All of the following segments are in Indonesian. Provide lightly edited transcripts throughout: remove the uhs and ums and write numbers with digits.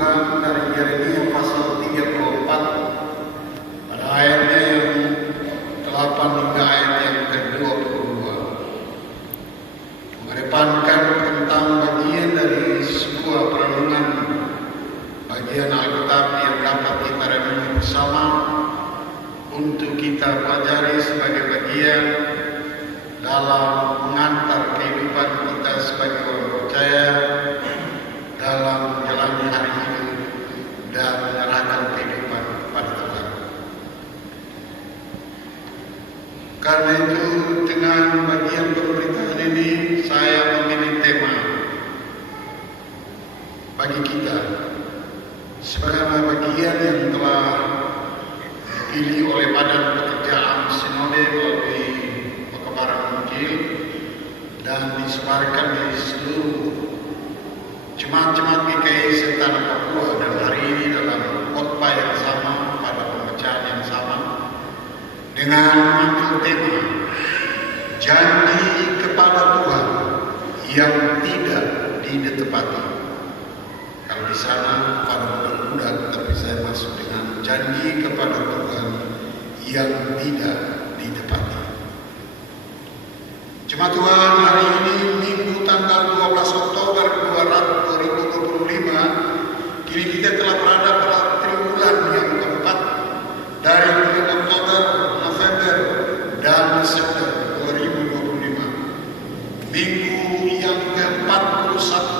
Tuhan dari Yeremia pasal 34 pada ayatnya yang 8 hingga ayat yang ke-22, mengedepankan tentang bagian dari sebuah perenungan bagian Alkitab yang dapat kita renungi bersama untuk kita pelajari sebagai bagian dalam mengantar kehidupan kita sebagai orang percaya dalam menjalani hari hidup dan menyerahkan kehidupan kepada Tuhan. Karena itu dengan bagian pemberitaan ini saya memilih tema bagi kita sebagai bagian yang telah dipilih oleh Badan Pekerjaan Sinode melalui Pekabaran Injil dan disebarkan di seluruh jemaat-jemaat GKI Sentana Papua, dan hari ini dalam khotbah yang sama pada pembacaan yang sama dengan mengambil tema janji kepada Tuhan yang tidak ditepati. Kalau di sana pada budak-budak, tapi saya masuk dengan janji kepada Tuhan yang tidak ditepati. Jemaat Tuhan, hari ini Minggu tanggal 12 Oktober 2025, kini kita telah berada pada triwulan yang keempat dari bulan Oktober, November, dan Desember 2025. Minggu yang ke-41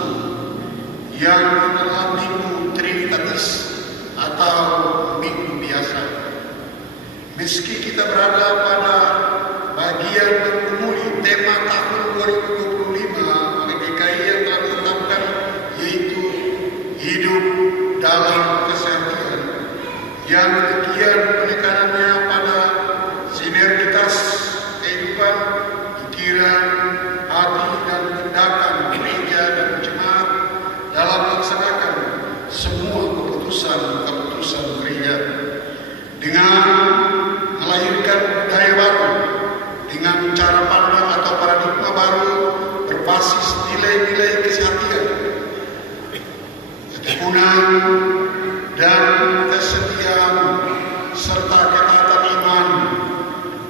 yang adalah Minggu Trinitatis atau Minggu biasa. Meski kita berada pada bagian berumuri tema tahun 2025 oleh GKI yang telah ditetapkan, yaitu hidup dalam kesehatan, yang demikian penekanannya pada sinergitas kehidupan, pikiran, hati, dan tindakan gereja dan jemaat dalam melaksanakan semua keputusan gereja dengan melahirkan budaya baru dengan cara pandang atau paradigma baru berbasis nilai-nilai kesehatan, ketekunan, dan kesetiaan serta ketaatan iman.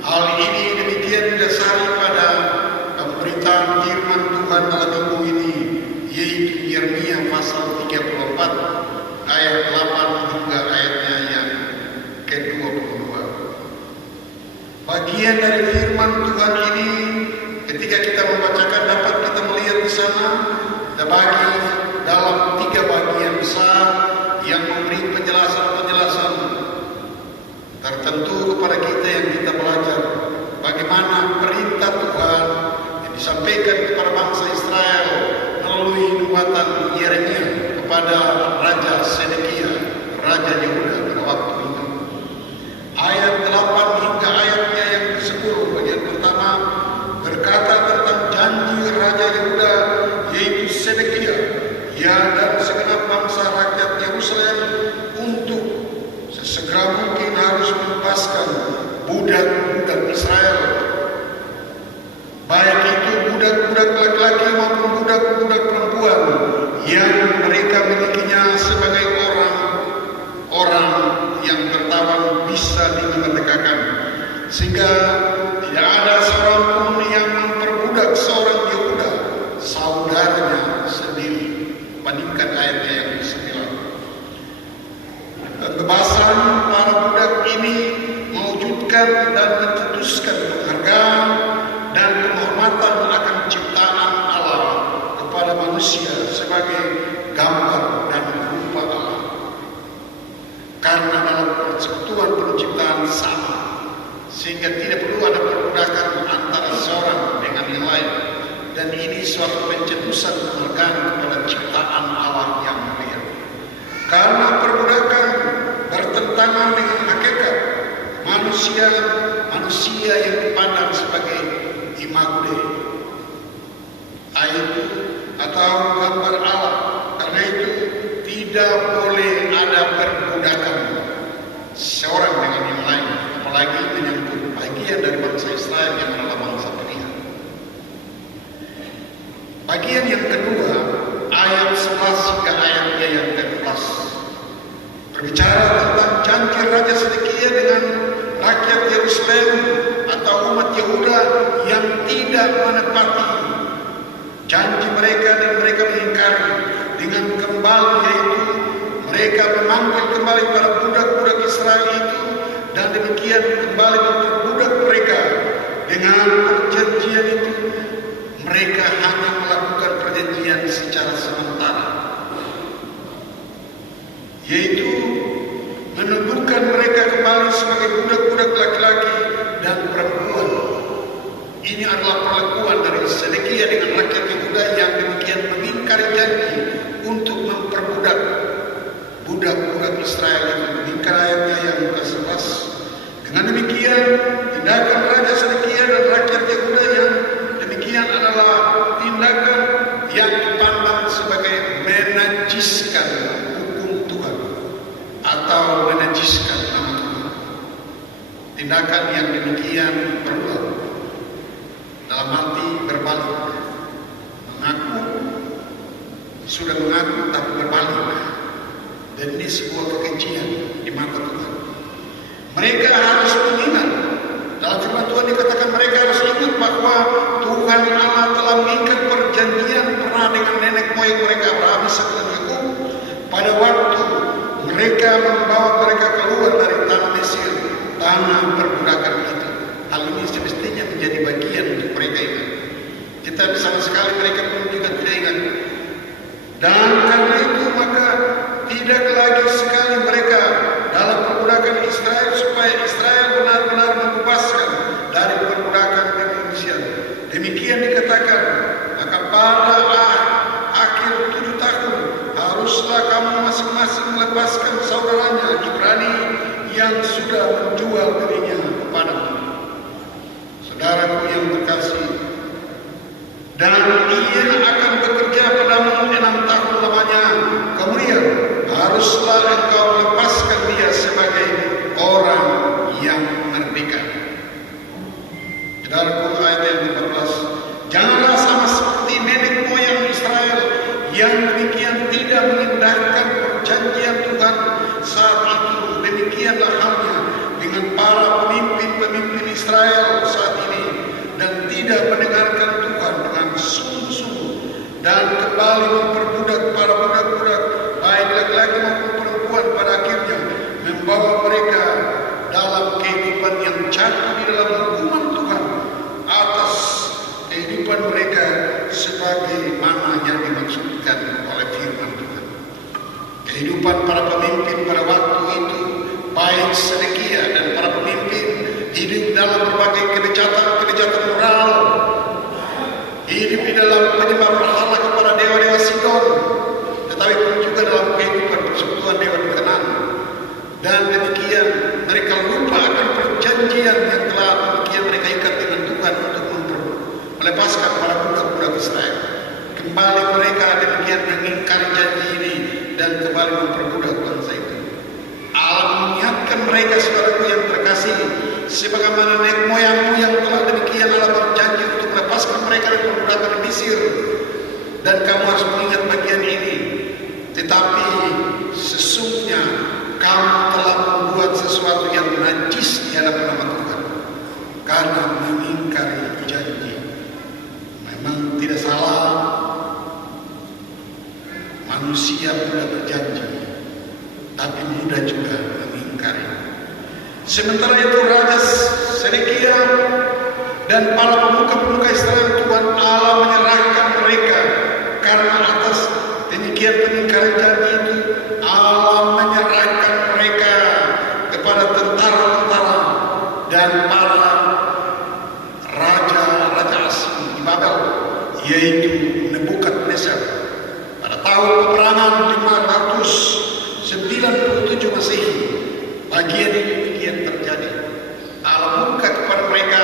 Hal ini demikian didasari pada pemberitaan firman Tuhan dalam minggu ini, yaitu Yeremia pasal 34 ayat 8 hingga ayatnya yang ke-22. Bagian dari firman Tuhan ini ketika kita membacakan dapat kita melihat di sana terbagi dalam 3 bagian besar yang memberi penjelasan-penjelasan tertentu kepada kita yang kita belajar bagaimana perintah Tuhan yang disampaikan kepada bangsa Israel melalui nubuatan Yeremia kepada Raja Sedekia, Raja Yehuda pada waktu itu. Ayat 8 hingga ayatnya yang ke-10 bagian pertama berkata tentang janji Raja Yehuda, yaitu Sedekia, dan segenap bangsa rakyat Yerusalem untuk sesegera mungkin harus membebaskan budak-budak Israel, baik itu budak-budak laki-laki maupun budak-budak perempuan yang mereka milikinya sebagai orang yang tertawan bisa dimerdekakan, sehingga tidak ada seorang pun yang memperbudak seorang Yehuda saudaranya sendiri. Bandingkan ayatnya yang ke-9. Kebebasan para budak ini mewujudkan dan mencetuskan penghargaan dan penghormatan akan ciptaan Allah kepada manusia sebagai gambar dan rupa Allah. Karena dalam persekutuan penciptaan sama, sehingga tidak perlu ada perbudakan antara seorang dengan yang lain, dan ini suatu pencetusan penghargaan kepada ciptaan Allah yang mulia. Karena perbudakan bertentangan dengan hakikat manusia yang dipandang sebagai imago Dei, yaitu atau gambar Allah. Karena itu tidak boleh ada perbudakan seorang dengan yang lain, apalagi menyangkut bagian dari bangsa Israel yang adalah bangsa pilihan. Bagian yang kedua, ayat 11 hingga ayatnya yang ke-11. berbicara tentang janji Raja Sedekia dengan rakyat Yerusalem atau umat Yehuda yang tidak menepati janji mereka dan mereka mengingkari dengan kembali, yaitu mereka memanggil kembali para budak-budak Israel itu dan demikian kembali memperbudak mereka dengan perjanjian itu. Mereka hanya melakukan perjanjian secara sementara, yaitu menuduhkan mereka kembali sebagai budak-budak laki-laki dan perempuan. Ini adalah perlakuan dari Sedekia dengan rakyat Yehuda yang demikian mengingkari janji untuk memperbudak budak-budak Israel yang mengingkari ayatnya yang ke-11. Dengan demikian, tindakan Raja Sedekia dan rakyat Yehuda yang demikian adalah tindakan yang dipandang sebagai menajiskan hukum Tuhan atau menajiskan nama Tuhan. Tindakan yang demikian berulang dalam arti berbalik, mengaku sudah mengaku tapi berbalik, dan ini sebuah kekejian di mata Tuhan. Mereka harus mengingat, dalam firman Tuhan dikatakan mereka harus ingat bahwa Tuhan Allah telah mengikat perjanjian pernah dengan nenek moyang mereka Abraham, Ishak dan Yakub pada waktu mereka membawa mereka keluar dari tanah Mesir, tanah perbudakan itu. Hal ini semestinya menjadi bagian untuk mereka ingat. Kita sama sekali mereka pun juga tidak ingat. Dan karena itu maka tidak lagi sekali mereka dalam perbudakan Israel, supaya Israel benar-benar membebaskan dari perbudakan kemanusiaan. Demikian dikatakan, maka pada akhir 7 tahun haruslah kamu masing-masing melepaskan saudaranya Ibrani yang sudah menjual dirinya kepadamu. Saudaraku yang terkasih, dan ia akan bekerja padamu 6 tahun lamanya. Kemudian haruslah engkau lepaskan dia sebagai orang yang merdeka. Saudaraku, ayat yang 14, janganlah sama seperti nenek moyang Israel yang demikian tidak mengindahkan perjanjian Tuhan saat itu. Demikianlah halnya dengan para pemimpin Israel saat ini, dan tidak mendengarkan Tuhan dengan sungguh-sungguh dan kembali memperbudak para budak-budak baik laki-laki maupun perempuan, pada akhirnya membawa mereka dalam kehidupan yang jatuh di dalam hukuman Tuhan atas kehidupan mereka sebagaimana yang dimaksudkan oleh firman Tuhan. Kehidupan para pemimpin pada waktu itu, baik Sedekia dan para pemimpin, hidup dalam berbagai kejahatan moral, hidup di dalam penyembah berhala kepada dewa-dewa Sidon, tetapi pun juga dalam kehidupan persekutuan dewa di Kanaan. Dan demikian mereka lupa akan perjanjian yang telah demikian mereka ikat dengan Tuhan untuk melepaskan para budak-budak Israel. Kembali mereka demikian mengingkari janji ini dan kembali memperbudak bangsa itu. Allah mengingatkan mereka, saudaraku yang terkasih, sebagaimana nenek moyangmu yang telah demikian Allah berjanji untuk melepaskan mereka dari perbudakan di Mesir, dan kamu harus mengingat bagian ini. Tetapi sesungguhnya kamu telah membuat sesuatu yang najis di hadapan nama Tuhan karena mengingkari janji. Memang tidak salah manusia mudah berjanji, tapi mudah juga mengingkari. Sementara itu Raja Sedekia dan para pemuka-pemuka Israel, Tuhan Allah menyerahkan mereka karena atas demikian pengingkaran janji itu. Allah menyerahkan mereka kepada tentara-tentara dan para raja-raja asing di Babel, yaitu Nebukadnezar. Pada tahun peperangan 597 Masehi, bagian ini demikian terjadi. Allah murka kepada mereka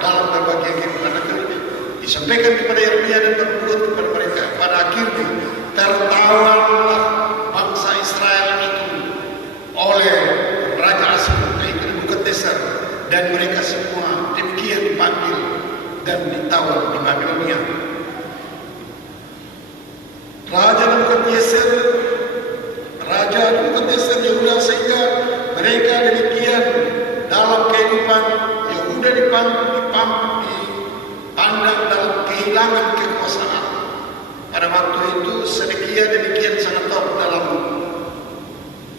dalam berbagai kehidupan. Disampaikan kepada Yeremia dan berbuat kepada mereka. Pada akhirnya tertawalah bangsa Israel itu oleh raja asing, yaitu Nebukadnezar, dan mereka semua demikian dipanggil dan ditawan di Babilonia. Raja Nebukadnezar Yehuda dipandang dalam kehilangan kekuasaan. Pada waktu itu Sedekia demikian sangat top dalam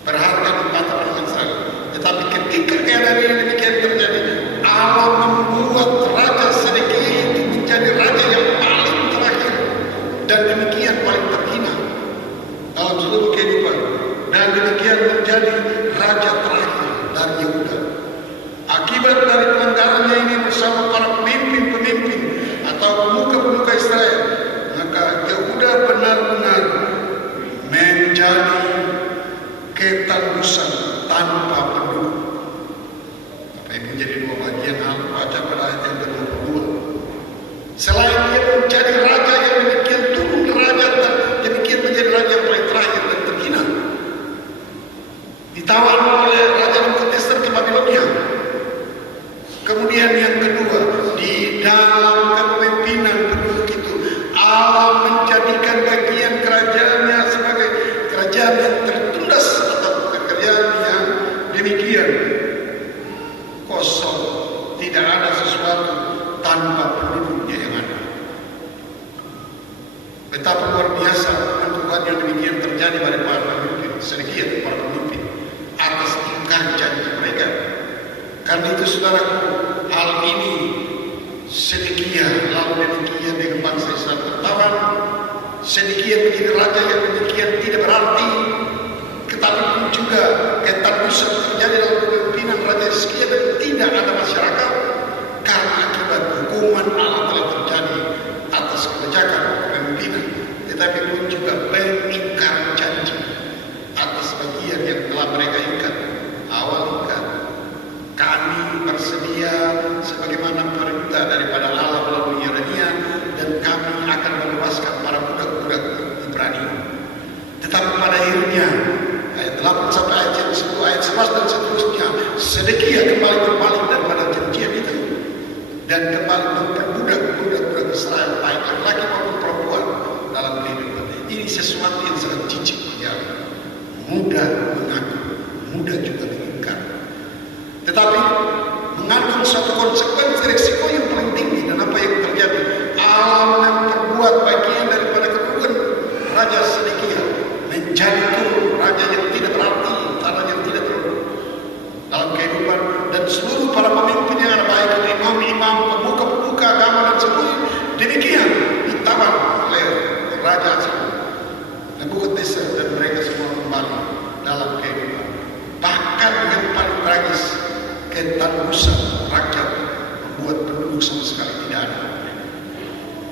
berharga di mata orang Israel. Tetapi ketika keadaan ini demikian terjadi, Allah membuat Raja Sedekia itu menjadi raja yang paling terakhir dan demikian paling terhina dalam seluruh kehidupan, dan demikian menjadi raja terakhir dari Yehuda. Akibat dari pelanggarannya ini bersama para pemimpin-pemimpin atau pemuka-pemuka Israel, maka Yehuda benar-benar menjadi ketandusan tanpa penduduk. Apa yang menjadi dua bagian hal baca pada ayat yang ke-22. Selain dia menjadi raja yang demikian turun raja dan demikian menjadi raja yang paling terakhir dan terhina, ditawan oleh Raja Nebukadnezar ke Babilonia. Kemudian yang kedua, di dalam kepemimpinan penduduk itu, Allah menjadikan bagian kerajaannya sebagai kerajaan yang tertindas atau kerajaan yang demikian kosong, tidak ada sesuatu tanpa penduduknya yang ada. Betapa luar biasa Tuhan yang demikian terjadi pada para pemimpin, sedikit para pemimpin atas tingkah janji mereka. Karena itu saudaraku, hal ini Sedekia lalu demikian dengan bangsa Israel tertawan. Sedekia menjadi raja yang demikian tidak berarti, tetapi pun juga ketandusan terjadi dalam kepemimpinan Raja Hizkia dan tidak ada masyarakat karena akibat hukuman Allah telah terjadi atas kebijakan kepemimpinan, tetapi pun juga pengingkaran janji atas bagian yang telah mereka ikat. Awal ikat, kami bersedia sebagaimana perintah daripada Allah melalui Yeremia, dan kami akan membebaskan para budak-budak Ibrani. Tetapi pada akhirnya ayat 8 sampai ayat 10, ayat 11 dan seterusnya, Sedekia kembali berbalik daripada janjian itu dan kembali memperbudak budak-budak Israel, baik laki-laki maupun perempuan dalam kehidupan. Ini sesuatu yang sangat jijik ya. Mudah mengaku, mudah juga mengingkar. Tetapi mengandung suatu konsekuensi risiko yang paling tinggi. Dan apa yang terjadi? Allah memperbuat bagian daripada kedudukan Raja Sedekia menjadi turun raja yang tidak berarti, raja yang tidak perlu dalam kehidupan, dan seluruh para pemimpin yang ada, baik imam-imam, pemuka-pemuka agama dan semuanya demikian ditawan oleh Raja Nebukadnezar, dan mereka semua kembali dalam kehidupan. Bahkan yang paling tragis, ketandusan rakyat membuat penduduk sama sekali tidak ada.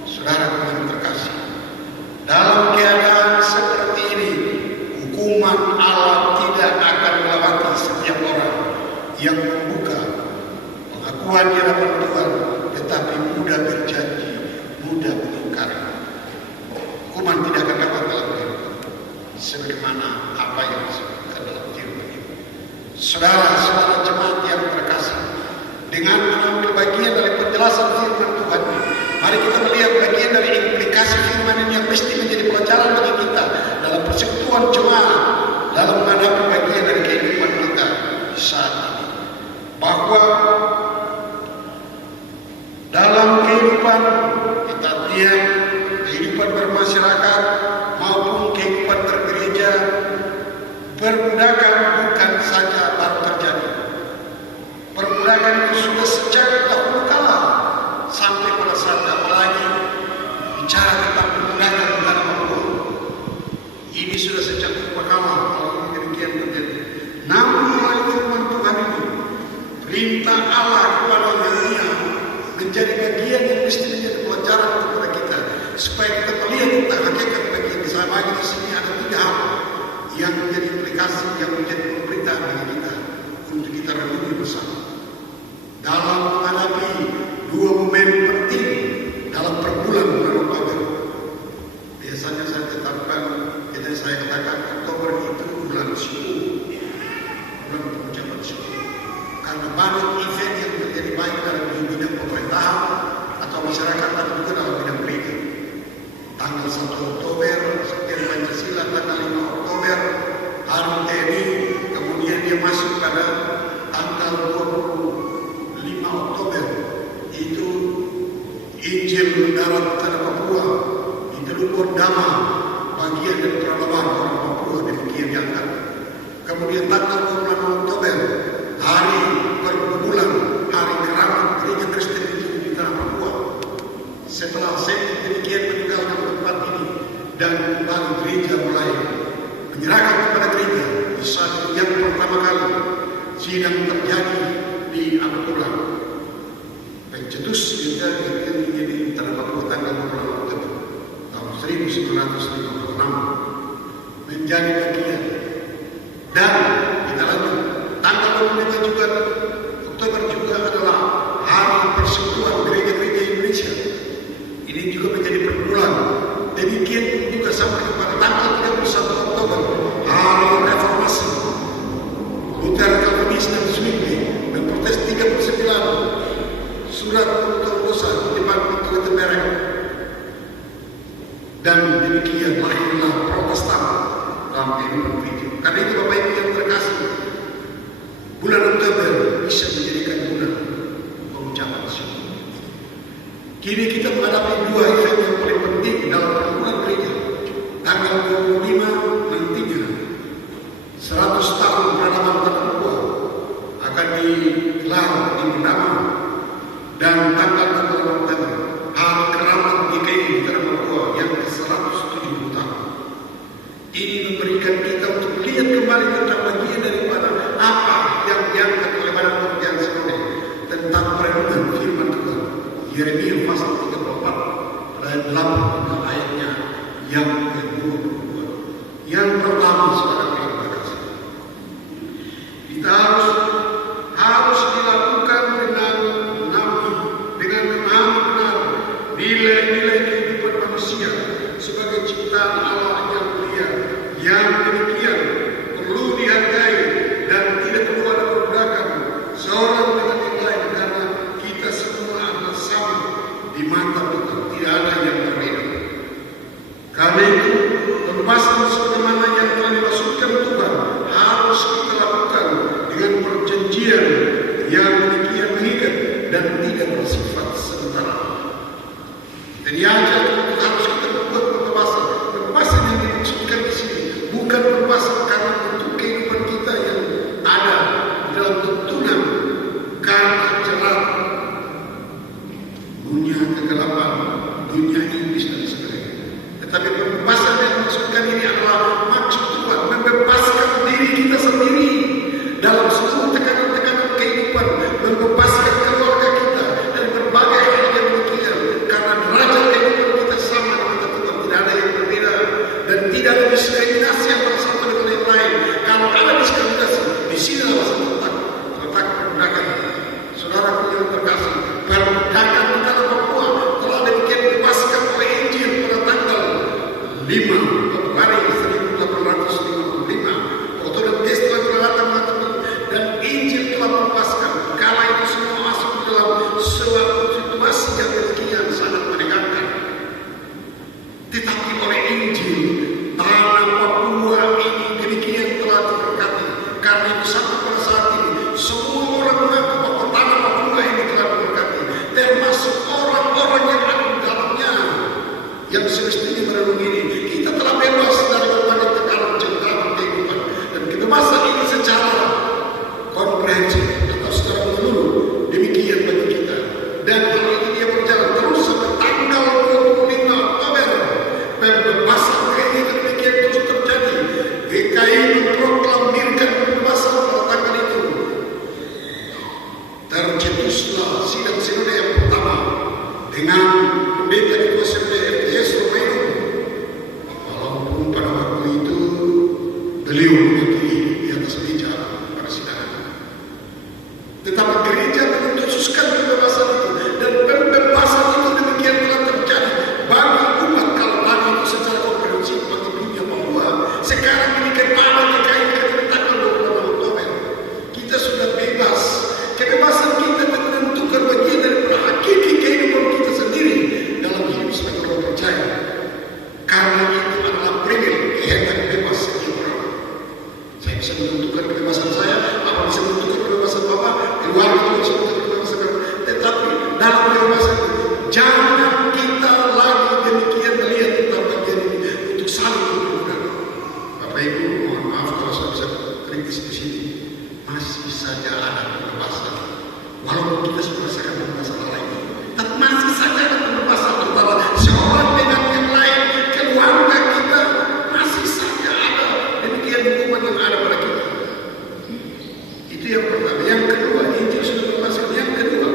Saudara yang terkasih, dalam keadaan seperti ini, hukuman Allah tidak akan melewati setiap orang yang membuka pengakuan di hadapan Tuhan, tetapi mudah berjanji, mudah mengingkari. Hukuman tidak akan dapat dalam kehidupan, sebagaimana apa yang disebutkan dalam firman ini. Saudara-saudara jemaat yang terkasih, dengan mengambil bagian dari penjelasan firman Tuhan, mari kita melihat bagian dari implikasi firman ini yang mesti menjadi pelajaran bagi kita dalam persekutuan jemaat, dalam menghadapi bagian dari kehidupan kita saat ini. Bahwa dalam kehidupan kita lihat, kehidupan bermasyarakat maupun kehidupan bergereja, perbudakan bukan saja baru terjadi. Perbudakan itu sudah sejak dahulu kala sampai pada saat apalagi bicara tentang perbudakan di tanah Papua. Ini sudah sejak perkama kalau demikian terjadi. Namun melalui firman Tuhan ini, perintah Allah kepada Yeremia menjadi bagian yang mesti menjadi pelajaran kepada kita, supaya kita melihat tentang hakikat bagian di sana. Bagi di sini ada 3 hal yang menjadi implikasi, yang menjadi pemberitaan bagi kita untuk kita renungi bersama dalam menghadapi 2 momen penting dalam perbulan Oktober. Biasanya saya tetapkan, biasanya saya katakan Oktober itu bulan syukur, bulan pengucapan syukur, karena banyak event yang terjadi baik dalam bidang pemerintahan atau masyarakat atau juga dalam bidang gereja. Tanggal 1 Oktober, sekian Pancasila, tanggal 5 Oktober, Hari TNI, kemudian dia masuk pada tanggal 25 Oktober Injil mendarat di tanah Papua, di Teluk Bordama, bagian dari peradaban orang Papua demikian diangkat. Kemudian tanggal 26 Oktober, hari perkumpulan, hari keramat gereja Kristen di tanah Papua. Setelah saya demikian meninggalkan tempat ini dan kembali gereja mulai menyerahkan kepada gereja di saat yang pertama kali sidang terjadi di Ampula. Pencetus gereja di tanah Papua tanggal 26 Oktober tahun 1956 menjadi bagian. Dan kita lanjut, tanggal 25 juga Oktober juga adalah hari persekutuan gereja-gereja Indonesia. Ini juga menjadi perkumpulan. Demikian juga sampai kepada tanggal 31 Oktober, hari reformasi. Luther, Calvinis dan Zwingli memprotes 39 surat dosa di depan pintu Wittenberg. Dan demikian lahirlah Protestan dalam kehidupan gereja. Karena itu Bapak Ibu yang terkasih, bulan Oktober bisa menjadikan bulan pengucapan syukur. Kini kita menghadapi dua event yang paling penting dalam perkumpulan gereja. Tanggal 25 nantinya 100 tahun peradaban tanah Papua akan digelar di Bernama, dan tanggal 26 Oktober hari keramat GKI di tanah Papua yang ke-170 tahun. Ini memberikan kita untuk melihat kembali tentang bagian daripada apa yang diangkat oleh Badan Pekerjaan Sinode tentang perenungan firman Tuhan. Yeremia pasal 34 ayat 8 ayatnya yang ke-22. Yang pertama, saudara yang berkasih, kita harus dilakukan dengan memahami benar nilai-nilai kehidupan manusia sebagai ciptaan Allah yang mulia, yang demikian perlu dihargai dan tidak perlu ada perbudakan seorang dengan yang lain, karena kita semua adalah sama di mata Tuhan, tidak ada yang berbeda. Karena itu pembahasan sebagaimana yang telah dimaksudkan Tuhan harus kita lakukan dengan perjanjian yang demikian mengikat dan tidak bersifat sementara. Dan yang harus kita buat pembahasan yang dimaksudkan di sini bukan pembahasan karena bentuk kehidupan kita yang ada dalam tuntunan karena cerah, dunia kegelapan, dunia iblis dan sebagainya. Tetapi pembahasan yang dimaksudkan ini adalah maksud Tuhan membebaskan diri kita sendiri dalam seluruh tekanan-tekanan kehidupan, membebaskan keluarga kita dari berbagai hal yang demikian, karena derajat kehidupan kita sama dengan Tuhan, tidak ada yang berbeda dan tidak ada diskriminasi antara satu dengan yang lain. Kalau ada diskriminasi, di sini adalah letak perbudakan. Saudara yang terkasih, perbudakan di tanah Papua telah demikian dibebaskan oleh Injil pada tanggal 5 Februari 1855. Waktu dan telah berlatang dan Injil telah membebaskan. Kala itu semua masuk dalam suatu situasi yang demikian sangat menegangkan. Tetapi oleh Injil, tanah Papua ini demikian telah diberkati. Karena itu sampai pada saat ini semua orang mengaku bahwa tanah Papua ini telah diberkati, termasuk orang-orang yang ada di dalamnya, yang semestinya merenungi ini. Kita telah bebas dari berbagai tekanan cengkraman kehidupan, dan kebebasan ini secara komprehensif atau secara menyeluruh demikian bagi kita. Dan hal ini dia berjalan terus sampai tanggal 25 Oktober. Pembebasan ini demikian terus terjadi. GKI memproklamirkan pembebasan pada tanggal itu. Tercetuslah sidang sinode yang pertama dengan pendeta ketua sinode FDS Romero. Walaupun pada waktu itu beliau mengikuti di atas meja pada sidang, tetapi gereja memutuskan pembebasan itu, dan pembebasan itu demikian telah terjadi bagi umat. Kalau tadi itu secara komprehensif bagi dunia Papua, sekarang ini kepada DKI ke tanggal 26 Oktober kita sudah bebas. Kebebasan kita menentukan bagian dari hakiki kehidupan kita sendiri dalam hidup sebagai orang percaya. Karena itu adalah privilege, kehendak bebas setiap orang. Saya bisa menentukan kebebasan saya, Bapak bisa menentukan kebebasan Bapak, keluarga bisa menentukan kebebasan. Tetapi dalam kebebasan jangan kritis di sini. Masih saja ada pembebasan. Walaupun kita sudah merasakan pembebasan lain, tapi masih saja ada pembebasan antara seorang dengan yang lain, keluarga kita, masih saja ada demikian hukuman yang ada pada kita. Itu yang pertama. Yang kedua, Injil sudah membebaskan. Yang kedua,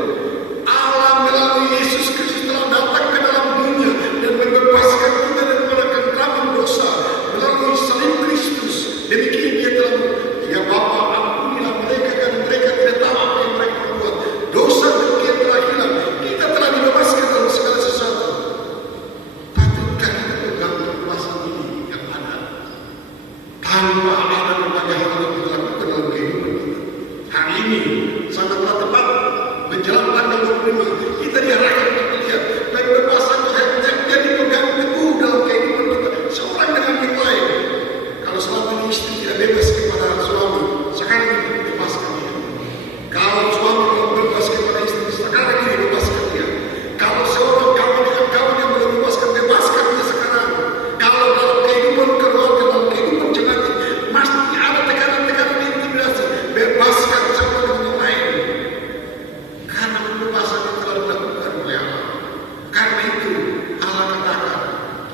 Allah melalui Yesus Kristus telah datang ke dalam dunia dan membebaskan kita daripada kekeraman dosa melalui salib Kristus. Demikian dia telah, ya Bapa, ampunilah mereka karena mereka tidak tahu apa yang mereka perbuat. Dosa demikian telah hilang. Kita telah dibebaskan dalam segala sesuatu. Patutkah kita pegang kebebasan ini yang ada tanpa ada berbagai hal yang dilakukan dalam kehidupan kita? Hari ini sangatlah tepat menjelang tanggal 25 kita diarahkan untuk melihat kebebasan yang dipegang teguh dalam kehidupan kita seorang dengan yang lain. Kalau selama ini istri tidak bebas kepada suami, sekarang ini bebaskan dia. Kalau suami belum bebas kepada istri, sekarang ini bebaskan dia. Kalau seorang kawan dengan kawan yang belum bebaskan, bebaskan dia sekarang. Kalau dalam kehidupan keluarga, dalam kehidupan jemaat, masih ada tekanan-tekanan intimidasi, bebaskan satu dengan yang lain. Karena pembebasan yang telah dilakukan oleh Allah. Karena itu Allah katakan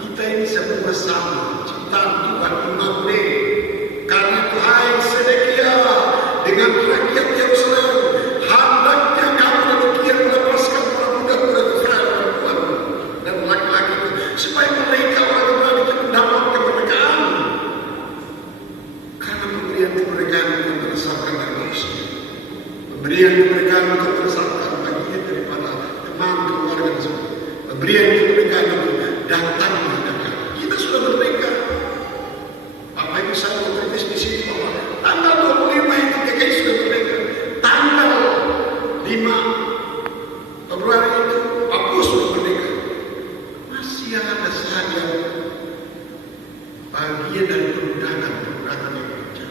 kita ini semua sama, ciptaan Tuhan Immanuel. Karena itu hai Sedekia dengan rakyat Yerusalem, hendaknya kamu demikian melepaskan para budak-budak Israel perempuan dan laki-laki supaya mereka orang Ibrani itu mendapat kemerdekaan. Karena pemberian kemerdekaan bukan berdasarkan dari manusia. Pemberian kemerdekaan bukan berdasarkan bagian daripada teman keluarga tersebut. Pemberian kemerdekaan itu datangnya dari Allah. Kita sudah merdeka. Bapak Ibu saya mau kritis di sini bahwa tanggal 25 itu DKI sudah merdeka. Tanggal 5 Februari itu Papua sudah merdeka. Masih ada saja bagian dari perbudakan yang terjadi.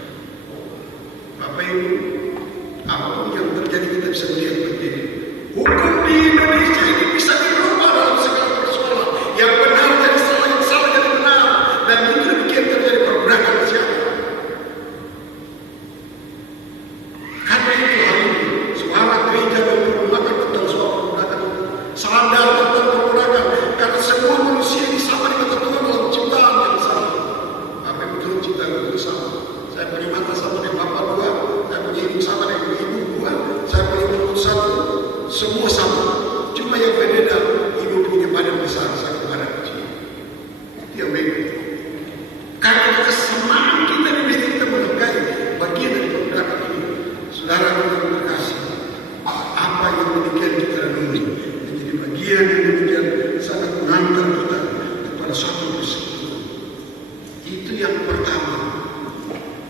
Bapak Ibu, apapun yang terjadi kita bisa melihat begini. Hukum di Indonesia ini bisa dirubah dalam segala persoalan. Yang benar jadi salah, yang salah jadi benar. Dan itu demikian terjadi perbudakan siapa? Karena itu hari ini suara gereja mempergunakan tentang soal perbudakan itu. Sadar tentang perbudakan. Karena semua manusia ini sama di mata Tuhan dalam ciptaan yang sama. Bapak Ibu dalam ciptaan itu sama. Saya punya mata sama dengan Bapak dua. Saya punya hidung sama dengan Ibu dua. Saya punya mulut satu. Semua sama. Cuma yang berbeda, Ibu punya badan besar, saya punya badan kecil. Itu yang beda. Karena kesamaan kita ini mesti kita menghargai bagian dari perbudakan ini. Saudara kita berkasih. Apa yang demikian kita renungi menjadi bagian yang demikian sangat mengantar kita kepada satu persekutuan. Itu yang pertama.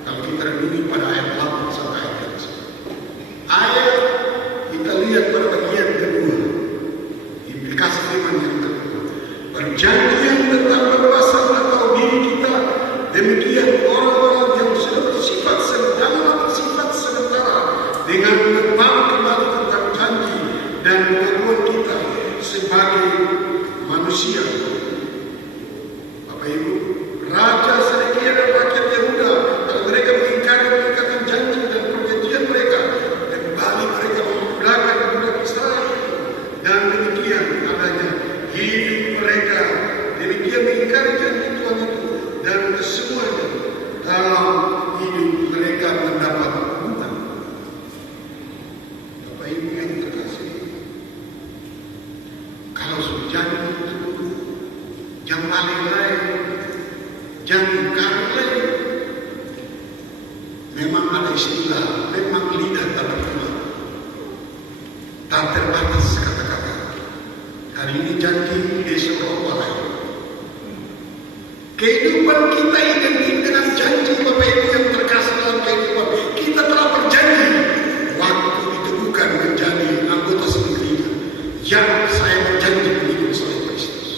Kalau kita renungi pada ayat 8 sampai ayat 9. Ayat kita lihat pada bagian kedua. Implikasi firman yang kedua. Perjanjian tentang pembebasan atau diri kita. Demikian orang-orang yang sudah bersifat sementara dengan menebang kembali tentang janji dan pengakuan kita sebagai manusia. Bapak Ibu, Raja Sedekia dan rakyat Yehuda, kalau mereka mengingkari perikatan janji dan perjanjian mereka, kembali mereka memperbudakan budak Israel. Dan demikian adanya hidup mereka, demikian mengingkari janji Tuhan itu, dan kesemuanya dalam hidup mereka mendapat hutang. Bapak Ibu yang terkasih, kalau sudah janji itu yang paling lain, jangan lain, memang ada istilah, memang lidah tak berkembang, tak terbatas kata-kata. Hari ini janji, besok apa lain. Kehidupan kita identik dengan janji. Bapak Ibu yang terkasih dalam kehidupan, kita telah berjanji waktu ditemukan menjadi anggota sebenarnya. Yang saya berjanji hidup saya Kristus.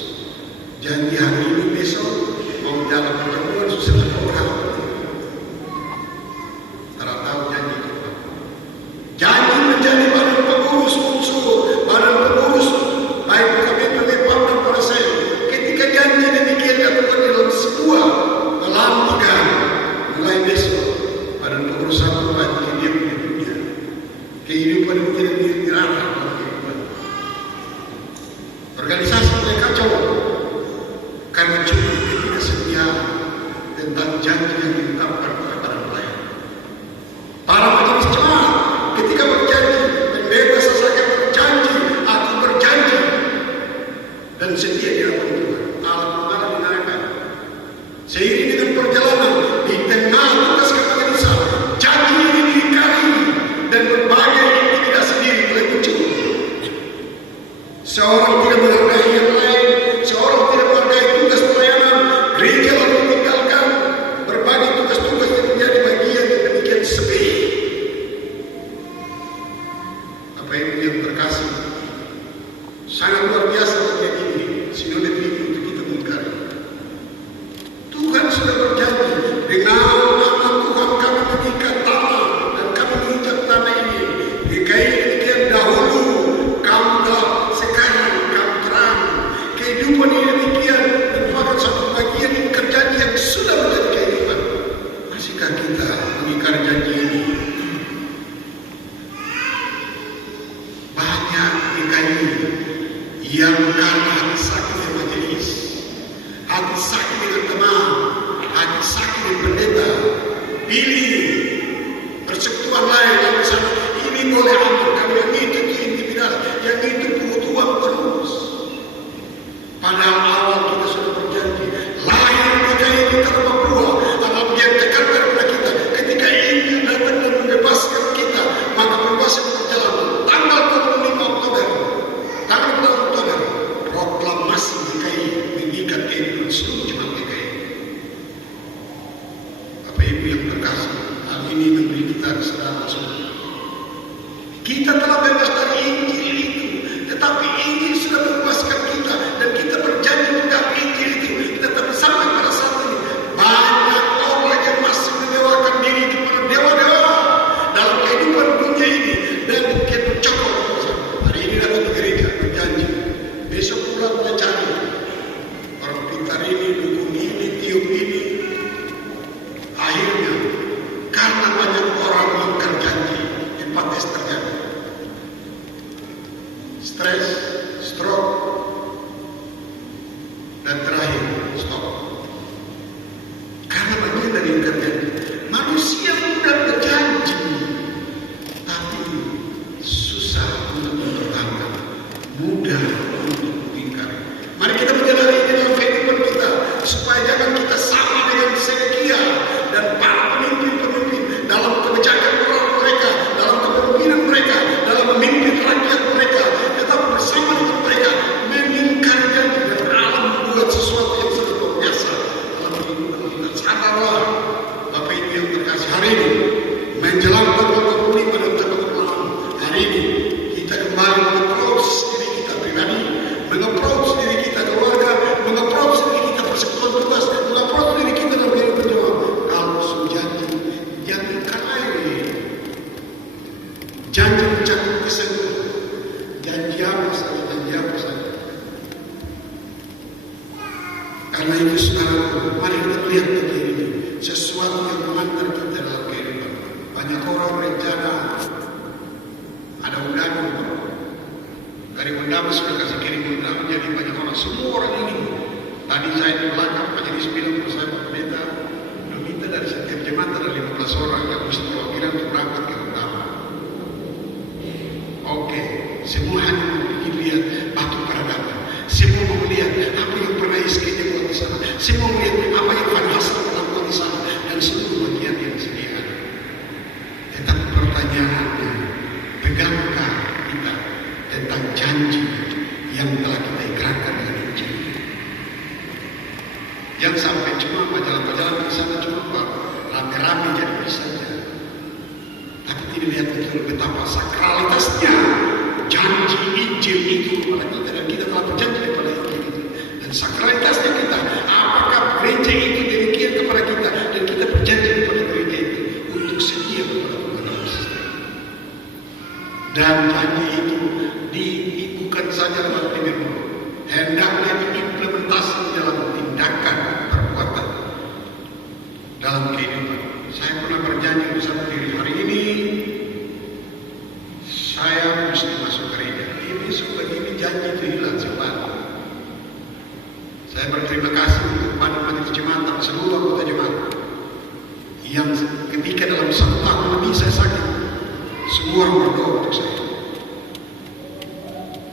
Janji hari ini besok mau dalam pertemuan susah orang. Tidak tahu janji itu. Janji menjadi badan pengurus unsur, badan pengurus baik KPP, PAM dan Polsek. Ketika janji demikian dilakukan dalam sebuah dalam satu lagi dia punya dunia. Kehidupan itu tidak dirarah dalam kehidupan. Organisasi mulai kacau karena cukup ketidaksetiaan tentang janji yang diungkapkan oleh para pelayan. Para majelis jemaat ketika berjanji, pendeta sesakan berjanji, aku berjanji dan setia di hadapan Tuhan. Allah mengalah dengarkan. Seiring dengan perjalanan di tengah tugas kemajelisaan, janji ini diingkari dan berbagai intimidasi diri mulai muncul. Seorang tidak menghargai yang lain, seorang tidak menghargai tugas pelayanan, gereja lalu meninggalkan berbagai tugas-tugas yang menjadi bagian yang demikian sepi. Apa itu yang terkasih? Sangat luar biasa bagian ini, sinode ini untuk kita mengingkari. Tuhan sudah berjanji dengan nama Tuhan kami mengikat tanah dan kami menginjak tanah ini. DKI demikian dahulu, kamu telah sekarang kamu terang. Kehidupan ini demikian merupakan satu bagian yang kerjaan yang sudah menjadi kehidupan. Masihkah kita mengingkari janji ini? Banyak DKI yang karena hati sakit dengan majelis, hati sakit dengan teman, hati sakit dengan pendeta, pilih persekutuan lain yang sana. Ini boleh aman, karena yang itu intimidasi, yang itu kebutuhan terus. Padahal awal kita sudah berjanji, lahir DKI kita tanpa buah, alam yang tekankan kepada kita. Ketika Injil datang dan membebaskan kita, maka pembebasan berjalan. Tanggal 25 Oktober, tanggal 26 Oktober, proklamasi DKI mengikat kehidupan seluruh jemaat DKI. Apa ibu yang terkasih, hal ini memberi kita kesadaran semua. Kita telah bebas dari Injil itu, tetapi Injil sudah membebaskan kita dan kita berjanji pegang Injil itu. Tetapi sampai pada saat ini banyak orang yang masih mendewakan diri kepada dewa-dewa dalam kehidupan dunia ini dan mungkin bercokol. Hari ini datang ke gereja berjanji, besok pulang mencari orang pintar ini, dukung ini, tiup ini. Akhirnya karena banyak orang mengingkar janji, empatis terjadi. Stres, stroke, dan terakhir stop. Karena bagian dari ingkar janji, manusia mudah berjanji, tapi susah untuk mempertahankan, mudah untuk mengingkari. Mari kita menjalani ini dalam kehidupan kita, supaya jangan kita sama dengan Sedekia dan para pemimpin-pemimpin dalam kebijakan moral mereka, dalam kepemimpinan mereka, dalam memimpin rakyat mereka, tetapi bersama dengan mereka mengingkari janji dan alam membuat sesuatu yang sangat luar biasa dalam kehidupan kita. Sadarlah, Bapak Ibu yang terkasih, hari ini menjelang tanggal 25 dan tanggal 26, hari ini kita kembali meng-approach diri kita pribadi, meng-approach diri kita keluarga, meng-approach diri kita persekutuan tugas, meng-approach diri kita dalam kehidupan jemaat. Kalau sudah janji, jangan ingkari. Janji mencakup keseluruhan. Janji apa saja, janji apa saja. Karena itu saudaraku, mari kita lihat begini ini, sesuatu yang mengantar kita dalam kehidupan. Banyak orang berencana, ada undangan, dari undangan sudah kasih kirim undangan, jadi banyak orang, semua orang ini. Tadi saya di belakang majelis bilang ke saya, Pak Pendeta, meminta dari setiap jemaat ada 15 orang yang mesti perwakilan untuk berangkat ke undangan. Oke, semua hanya ingin lihat batu peradaban. Semua mau melihat apa yang pernah SKJ buat di sana. Semua melihat apa yang Van Hassel lakukan di sana dan seluruh bagian yang sedia. Tetapi pertanyaannya, pegangkah kita tentang janji yang telah kita ikrarkan dengan Injil? Jangan sampai cuma majalah-majalah di sana cuma rame-rame jadi saja. Tapi tidak lihat betul betapa sakralitasnya janji Injil itu kepada kita, dan kita telah berjanji kepada Injil itu. Dan sakralitasnya kita, apakah gereja itu demikian kepada kita dan kita berjanji kepada gereja itu untuk setia kepada Tuhan Yesus. Dan janji itu bukan saja dalam firman, hendaknya diimplementasi dalam tindakan perbuatan dalam kehidupan. Saya pernah berjanji berjanji bersama diri hari ini, saya mesti masuk gereja. Ini sebegini janji itu hilang cepat. Saya berterima kasih kepada majelis jemaat dan seluruh anggota jemaat yang ketika dalam 1 tahun lebih saya sakit, semua orang berdoa untuk saya.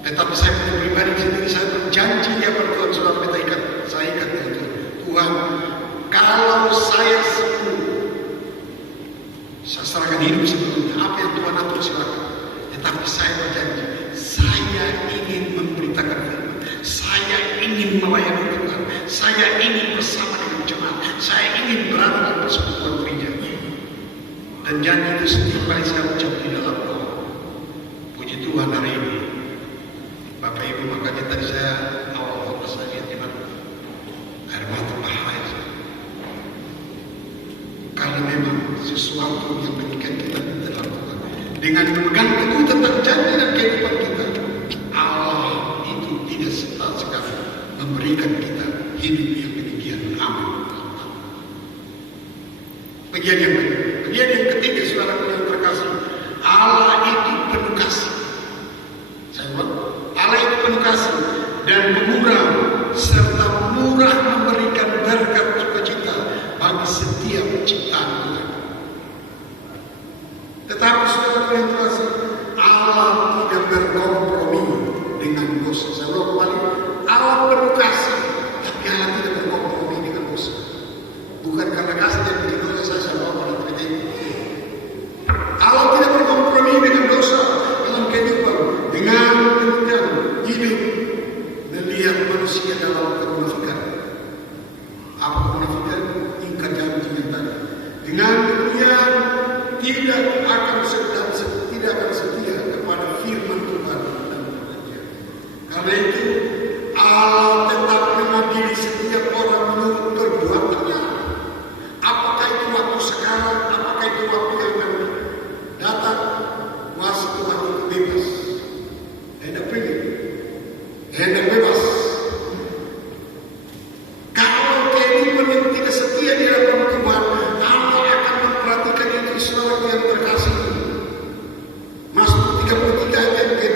Tetapi saya punya pribadi sendiri, saya berjanji ya pada Tuhan, sudah kita ikat, saya ikat dengan Tuhan. Tuhan, kalau saya sembuh, saya serahkan hidup sebelumnya. Apa yang Tuhan atur silakan. Tetapi saya berjanji, saya ingin memberitakan firman, saya ingin melayani Tuhan, saya ingin bersama dengan jemaat, saya ingin berada dalam persekutuan gereja. Dan janji itu setiap kali saya ucap di dalam doa. Puji Tuhan hari ini, Bapak Ibu, makanya tadi saya awal saya lihat di mana air mata bahaya. Karena memang sesuatu yang mengikat kita dalam Tuhan. Dengan memegang teguh tentang janji dan kehidupan kita, Allah itu tidak sekali memberikan kita hidup yang demikian aman. Bagian yang ketiga, saudara yang terkasih, Allah itu penuh kasih. Saya ulang, Allah itu penuh kasih dan pemurah serta murah memberikan berkat sukacita bagi setiap ciptaan Tuhan. Tetapi saudara yang terkasih, Allah tidak berkompromi dengan dosa. Saya ulang kembali, Allah penuh kasih, tapi Allah tidak berkompromi dengan dosa. Bukan karena kasih dan bikin dosa saya bawa pada cerita ini. Allah tidak berkompromi dengan dosa dalam kehidupan, dengan demikian hidup melihat manusia dalam kemunafikan. Apa kemunafikan? Ingkar janji yang tadi. Dengan demikian tidak akan setia kepada firman Tuhan dan perjanjian. Karena itu Allah tetap mengadili setiap orang menurut perbuatannya. Apakah itu waktu sekarang, apakah itu waktu yang akan datang, kuasa Tuhan itu bebas. Hendak pergi, hendak bebas. Kalau kehidupan yang tidak setia di hadapan Tuhan, Allah akan memperhatikan itu seorang yang terkasih. Mazmur 33 ayat ke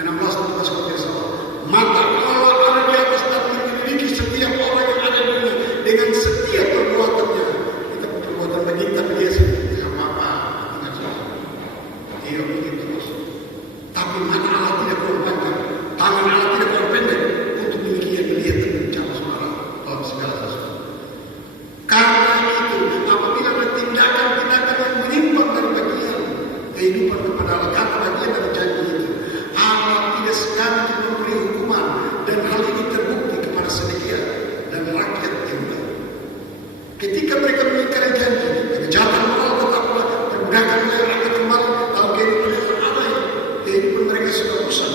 16 tugas salah. Mata Allah ada di atas dan memiliki setiap orang yang ada di dunia dengan setiap perbuatannya. Kita perbuatan kita biasa, tidak apa-apa, tidak salah. Dia bikin terus. Tapi mata Allah tidak berpanjang, tangan Allah tidak berpendek untuk memiliki yang melihat dan mencapai saudara dalam segala sesuatu. Karena itu, apabila ada tindakan-tindakan yang menyimpang dari bagian kehidupan kepada Allah, kata bagian dari janji itu, Allah tidak sekali memberi hukuman, dan hal ini terbukti kepada Sedekia dan rakyat Yehuda. Ketika mereka mengingkari janji, kejahatan moral tetaplah tergunakan oleh rakyat kembali dalam kehidupan yang ada. Kehidupan mereka sudah rusak.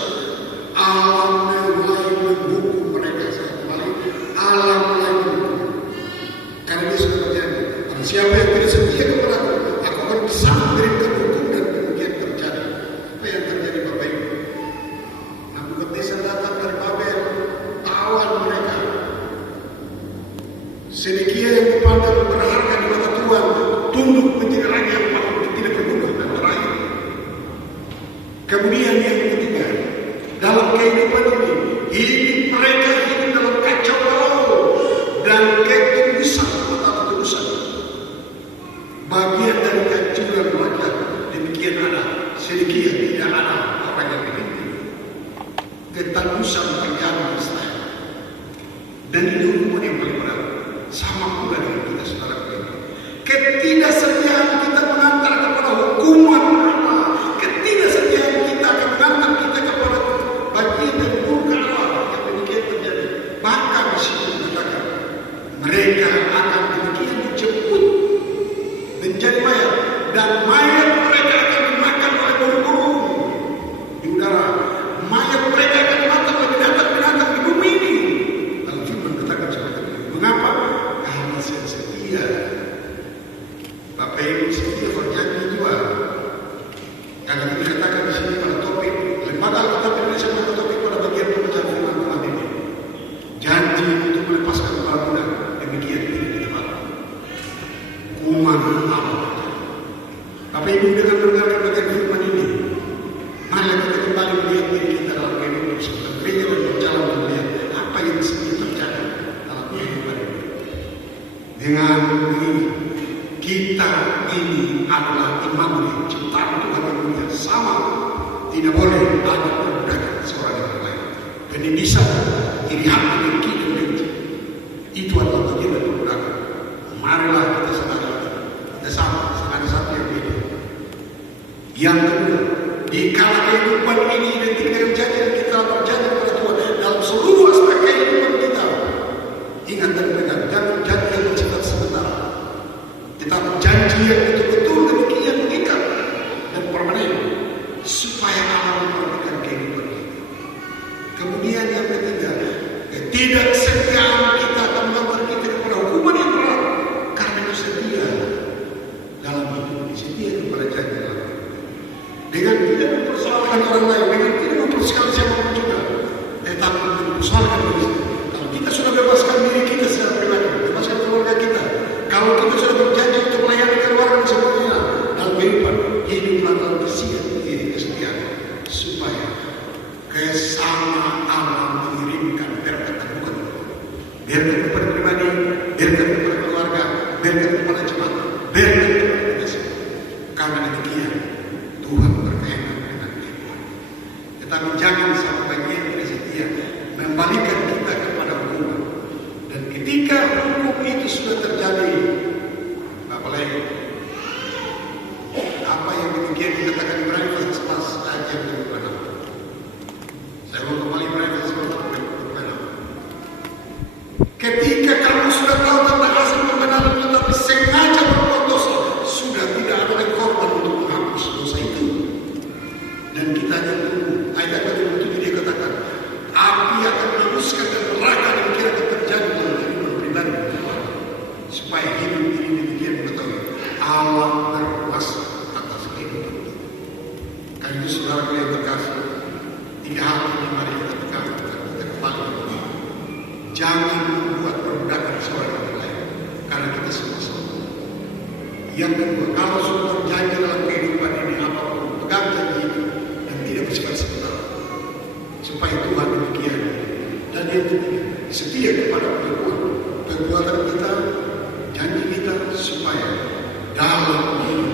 Allah mulai menghukum mereka. Saya kembali, Allah mulai menghukum. Karena dia sudah berjanji, barang siapa yang tidak setia kepada aku akan bisa memberikan hukum, dan kemudian terjadi. Apa yang terjadi Bapak Ibu? Nebukadnezar datang dari Babel, tawan mereka. Sedekia yang dipandang berharga di mata Tuhan, tunduk menjadi raja yang paling tidak berguna dan terakhir. Kemudian yang ketiga, dalam kehidupan ini, mereka hidup dalam kacau balau dan ketulusan atau ketulusan. Bagian dari kehancuran rakyat umat Allah. Bapak Ibu, dengan mendengarkan bagian firman ini, mari kita kembali melihat diri kita dalam kehidupan sebagai gereja dan berjalan dan melihat apa yang sedang terjadi dalam kehidupan ini. Dengan ini, kita ini adalah imam ciptaan Tuhan yang mulia, sama, tidak boleh ada perbudakan seorang dengan lain. Dan ini bisa iri hati dan kiri benci. Itu adalah bagian dari perbudakan. Marilah kita sadari kita sama, ada satu yang beda. Yang kedua, di kala kehidupan ini dan dengan janji yang kita berjanji kepada Tuhan dalam seluruh aspek kehidupan kita, ingat dan pegang, jangan janji yang bersifat sementara, tetapi janji yang betul-betul demikian mengikat dan permanen, supaya Allah memperhatikan kehidupan kita. Kemudian yang ketiga, ketidaksetiaan kita akan mengantar kita kepada hukuman yang berat, karena itu setia dalam hidup, setia kepada janji Allah. Dengan tidak mempersoalkan orang lain, dengan tidak mempersoalkan siapapun juga, tetapi mempersoalkan diri. Kalau kita sudah bebaskan diri kita secara pribadi, bebaskan keluarga kita, kalau kita sudah berjanji untuk melayani keluarga dan sebagainya, dalam kehidupan hidup dalam kesetiaan, supaya kesama Allah mengirimkan berkat bukan berkat kepada pribadi, berkat kepada keluarga, berkat kepada jemaat, berkat kepada kita semua. Karena demikian Tuhan berkehendak dengan kita. Tetapi jangan sampai bagian dari setia membalikan kita kepada hukum. Dan ketika hukum itu sudah terjadi, apalagi apa yang demikian dikatakan Ibrani pasal 11 ayat yang ke-26. Saya mau kembali Ibrani pasal 11 ayat ke-26. Ketika kamu sudah tahu tentang hasil pembenaran tetapi sengaja berbuat dosa, sudah tidak ada lagi korban untuk menghapus dosa itu. Dan kita tunggu ayat ke-27 dia katakan, api akan menghanguskan dan neraka yang kira akan terjadi dalam kehidupan pribadi, supaya hidup ini demikian mengetahui Allah berkuasa atas kehidupan kita. Karena itu saudara yang terkasih, tiga hal ini mari kita pegang dan kita kembali kepada Allah. Jangan membuat perbudakan seorang dengan lain, karena kita semua sama. Yang kedua, kalau sudah berjanji dalam kehidupan ini apapun, pegang janji itu dan tidak bersifat sementara, supaya Tuhan demikian. Dan yang ketiga, setia kepada perbuatan kita, janji kita, supaya dalam hidup